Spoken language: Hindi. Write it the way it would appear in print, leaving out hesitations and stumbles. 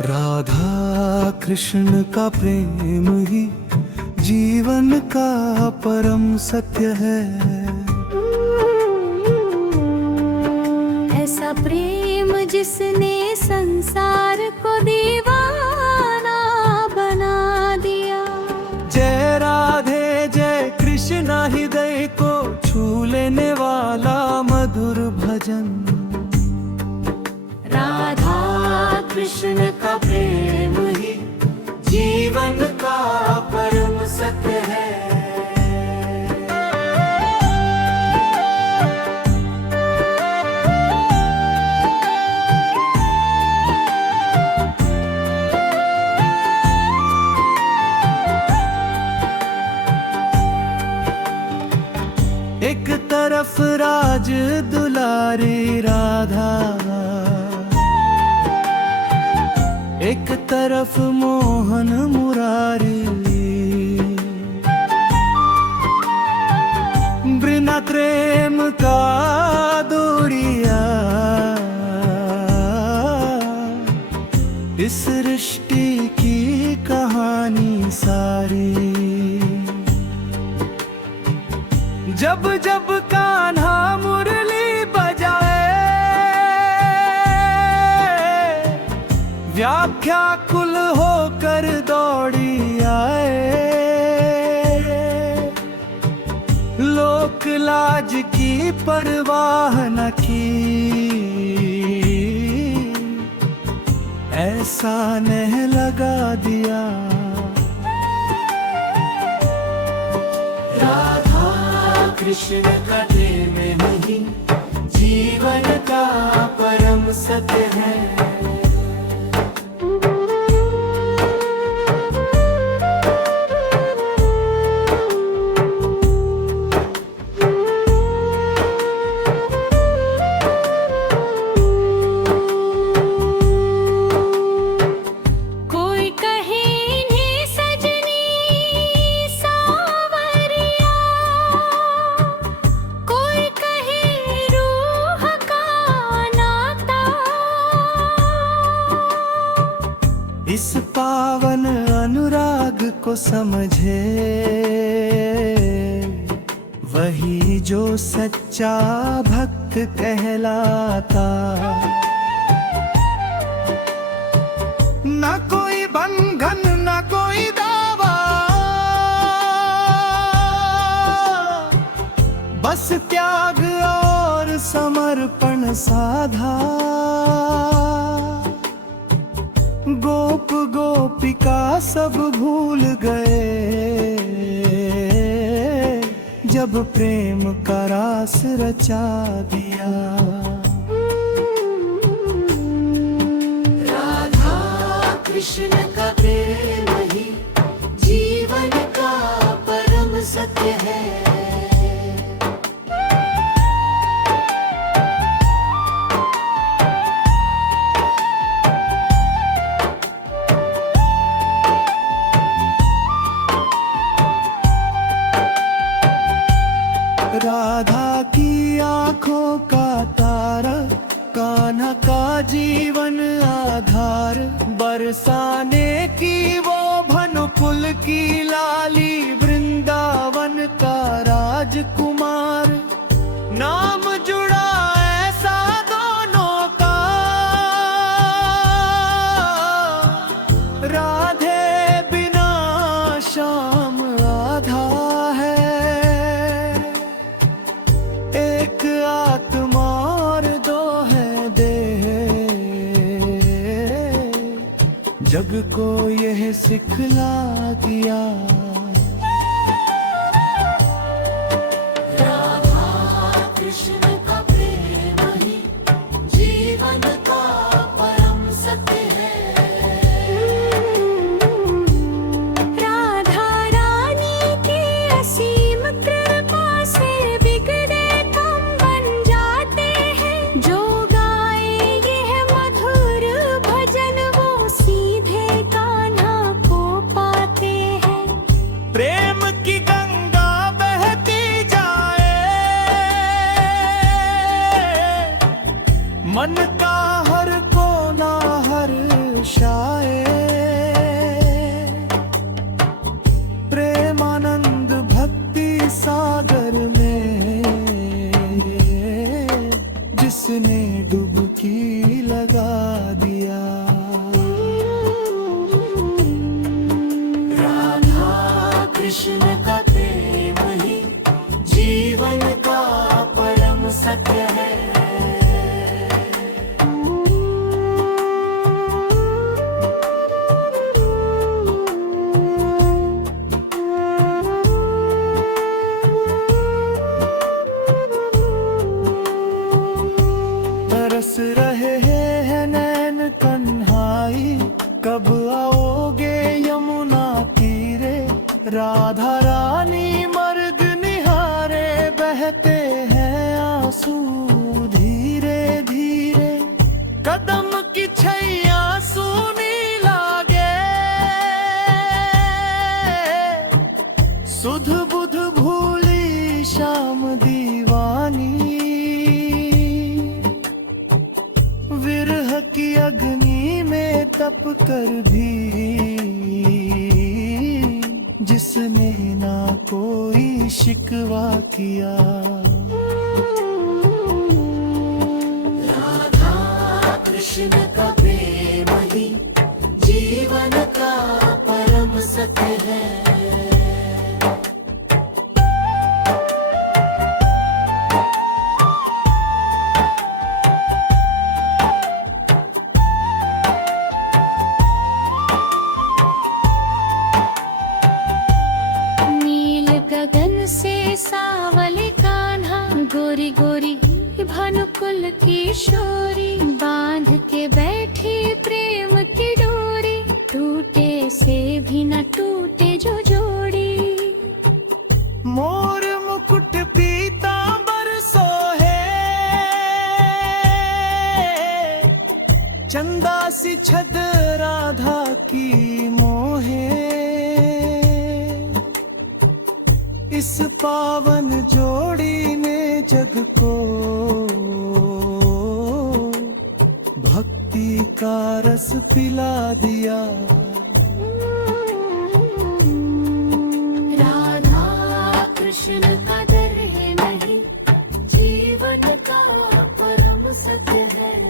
राधा कृष्ण का प्रेम ही जीवन का परम सत्य है। ऐसा प्रेम जिसने संसार को दीवाना बना दिया। जय राधे जय कृष्ण हृदय को छू लेने वाला मधुर भजन। राधा कृष्ण का प्रेम ही जीवन का परम सत्य है। एक तरफ राज दुलारी राधा, एक तरफ मोहन मुरारी। बिना प्रेम का दूरिया इस सृष्टि की कहानी सारी। जब जब कान्हा मुरली बजाए व्याख्या कुल होकर दौड़ी आए। लोक लाज की परवाह न की, ऐसा नहीं लगा दिया। राधा कृष्ण का प्रेम नहीं जीवन का परम सत्य है। इस पावन अनुराग को समझे वही जो सच्चा भक्त कहलाता। न कोई बंधन न कोई दावा, बस त्याग और समर्पण साधा। गोप गोपिका सब भूल गए जब प्रेम का रास रचा दिया। राधा कृष्ण का प्रेम ही जीवन का परम सत्य है। राधा की आंखों का तारा, कान्हा का जीवन आधार। बरसाने की वो भनुकुल की लाली, वृंदावन का राजकुमार। नाम जुड़ा ऐसा दोनों का, राधे बिना श्याम आधा है। एक आत्मा और दो है देह, जग को यह सिखला दिया। राधा कृष्ण का प्रेम ही जीवन का परम सत्य है। राधा रानी की असीम कृपा से बिगड़े कम बन जाते हैं। जो गाए यह मधुर भजन वो सीधे कान्हा को पाते हैं। छैया सुनी लागे, सुध बुध भूली शाम दीवानी, विरह की अग्नि में तप कर भी जिसने ना कोई शिकवा किया। राधा कृष्ण का प्रेम ही जीवन का परम सत्य है। गगन से सावले कान्हा, गोरी गोरी भानुकुल की शोरी, बांध के बैठी प्रेम की डोरी, टूटे से भी न टूटे जो जोड़ी। मोर मुकुट पीतांबर सोहे, चंदा सी छद राधा की मोहे, इस पावन जोड़ी ने जग को भक्ति का रस पिला दिया। राधा कृष्ण का डर है नहीं, जीवन का परम सत्य है।